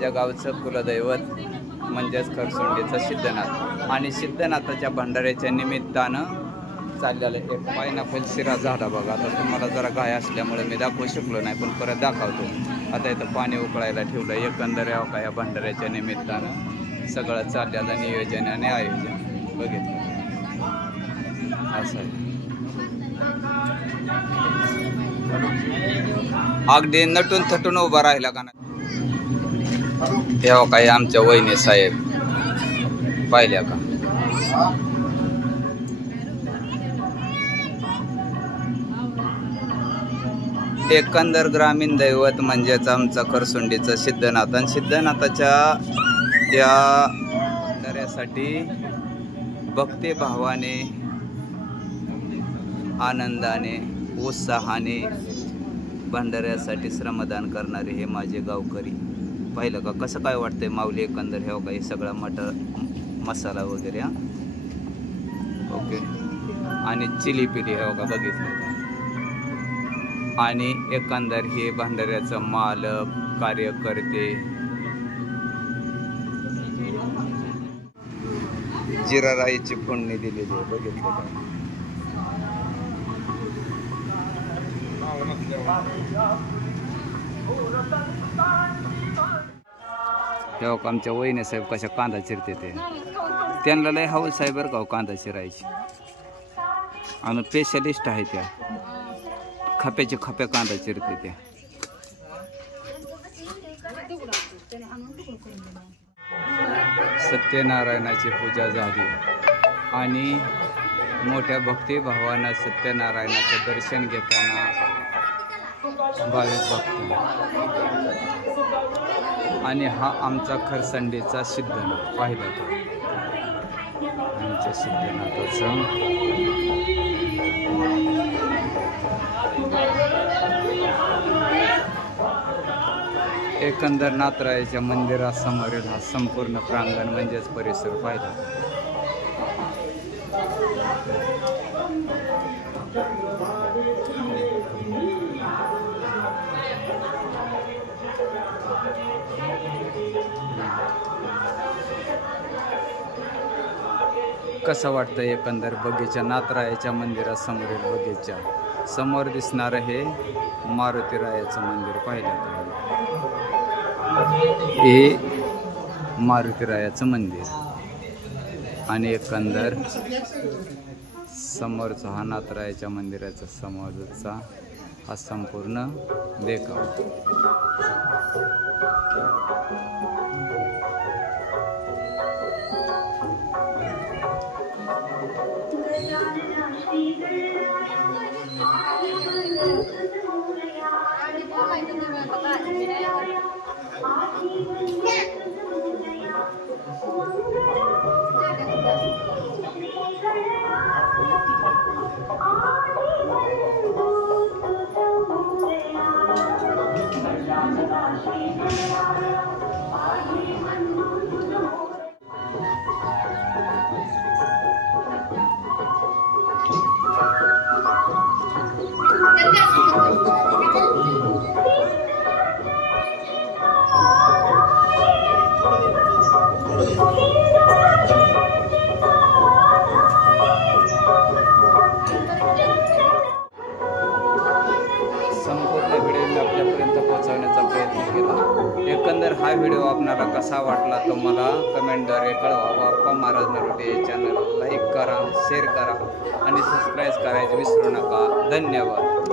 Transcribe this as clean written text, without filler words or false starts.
माझ्या गावचं कुलदैवत म्हणजेच खरसुंडीचं सिद्धनाथ आणि सिद्धनाथाच्या भंडाऱ्याच्या निमित्तानं चाललेलं एक पायनापल शिरा झाला बघा. आता तुम्हाला जरा घाय असल्यामुळे मी दाखवू शकलो नाही, पण परत दाखवतो. आता इथं पाणी उकळायला ठेवलं. एकंदर या या भंडाऱ्याच्या निमित्तानं सगळं चाललेलं नियोजन आणि आयोजन बघितलं असं आहे. अगदी नटून थटून उभा राहिला का नाही तेव्हा काही आमच्या वहिनी साहेब पाहिल्या का. एकंदर ग्रामीण दैवत म्हणजेच आमचा खरसुंडीचं सिद्धनाथ आणि सिद्धनाथाच्या या भंडाऱ्यासाठी भक्तिभावाने आनंदाने उत्साहाने भंडाऱ्यासाठी श्रमदान करणारे हे माझे गावकरी. पाहिलं का कसं काय वाटतंय माऊली. एकंदर हे काही सगळा मसाला वगैरे ओके आणि चिली पिली हे का बघितलं. आणि एकंदर हे भंडाऱ्याचं मालक कार्यकर्ते जिरा राईची फोडणी दिलेली आहे बघितलं का. तेव्हा आमच्या वहिनी साहेब कशा कांदा चिरते ते त्यांना लय हवं साहेब बरं का कांदा चिरायची आणि स्पेशलिस्ट आहे त्या खप्याचे खप्या कांदा चिरते त्या. सत्यनारायणाची पूजा झाली आणि मोठ्या भक्तिभावानं सत्यनारायणाचं दर्शन घेताना भाविक भक्त आणि हा आमचा खरसुंडीचा सिद्धनाथ पाहिला तो आमच्या सिद्धनाथाचं. एकंदर नाथरायाच्या मंदिरासमोरील हा संपूर्ण प्रांगण म्हणजेच परिसर पाहिला. कसं वाटतं एकंदर बगीचा नाथरायाच्या मंदिरासमोरील बगीचा. समोर दिसणारं हे मारुतीरायाचं मंदिर पाहिलं हे मारुतीरायाचं मंदिर आणि एकंदर समोरचा हा नाथरायाच्या मंदिराचा समोरचा हा संपूर्ण देखाव. एकंदर हा व्हिडिओ आपल्याला कसा वाटला तो मला कमेंटद्वारे कळवा. बाप्पा महाराज नरोटे या चॅनलला लाईक करा, शेअर करा आणि सबस्क्राईब करायचं विसरू नका. धन्यवाद.